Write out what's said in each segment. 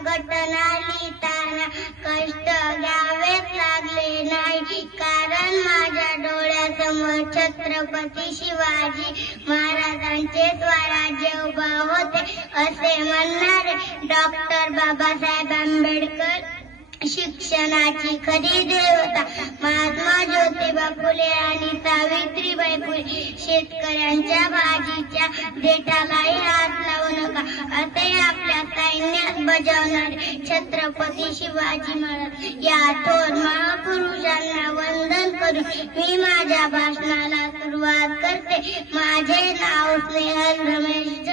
घटना लिहिताना कष्ट घ्यावेच लागले नाही, कारण माझ्या डोळ्यासमोर छत्रपती शिवाजी महाराजांचे स्वराज्य उभा होते असे म्हणणारे डॉक्टर बाबासाहेब आंबेडकर शिक्षणाची खरी देवता महात्मा ज्योतिबा फुले आणि सावित्रीबाई फुले शेतकऱ्यांच्या भाजीच्या देठालाही हात लावू नका असे आपल्या सैन्यात बजावणारे छत्रपती शिवाजी महाराज या थोर महापुरुषांना वंदन करून मी माझ्या भाषणाला सुरुवात करते. माझे नाव स्नेहल रमेश,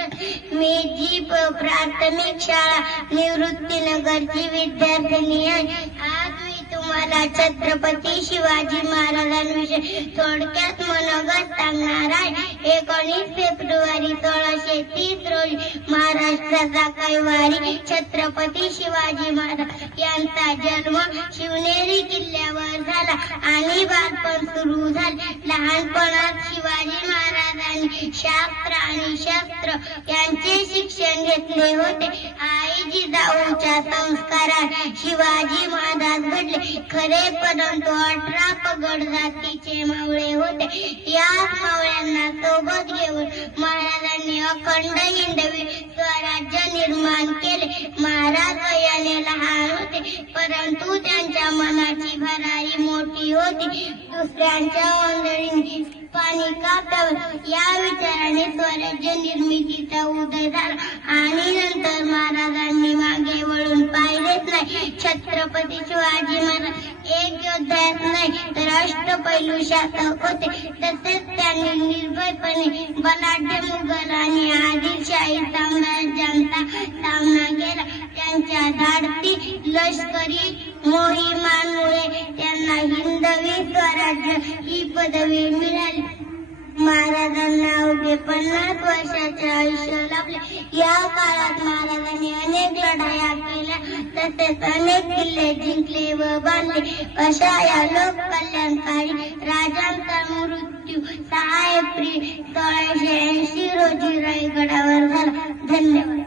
मी जी प्राथमिक शाळा निवृत्तीनगरची विद्यार्थिनी आहे. आज मी तुम्हाला छत्रपती शिवाजी महाराजांविषयी थोडक्यात मनोगत सांगणार आहे. 19 फेब्रुवारी 1630 रोजी महाराष्ट्राचा कैवारी छत्रपती शिवाजी महाराज यांचा जन्म शिवनेरी किल्ल्यावर झाला आणि बालपण सुरू झाले. लहानपणात शिवाजी महाराजांनी शास्त्र आणि शस्त्र यांचे शिक्षण घेतले होते. आई जिजाऊच्या संस्कारात शिवाजी महाराज घडले खरे, परंतु 18 पगड जातीचे मावळे होते. या मावळ्यांना सोबत घेऊन महाराजांनी अखंड हिंदवी स्वराज्य निर्माण केले. महाराज वयाने लहान होते, परंतु त्यांच्या मनाची भरारी मोठी होती. दुसऱ्यांच्या ओंजळीने पाणी का प्यावं या विचाराने स्वराज्य निर्मितीचा उदय झाला आणि नंतर महाराजांनी मागे वळून पाहिलेच नाही. छत्रपती शिवाजी महाराज एक योद्धाच नाही तर अष्टपैलू शासक होते. तसेच त्यांनी निर्भयपणे बलाढ्य मुघल आणि आदिलशाही साम्राज्यांचा सामना केला. त्यांच्या धाडसी लष्करी मोहिमांमुळे त्यांना हिंदवी स्वराज्य ही पदवी मिळाली. महाराजांना अवघे 50 वर्षाचे आयुष्य लाभले. या काळात महाराजांनी अनेक लढाया केल्या, तसेच अनेक किल्ले जिंकले व बांधले. अशा या लोककल्याणकारी राजांचा मृत्यू 6 एप्रिल 1680 रोजी रायगडावर झाला. धन्यवाद.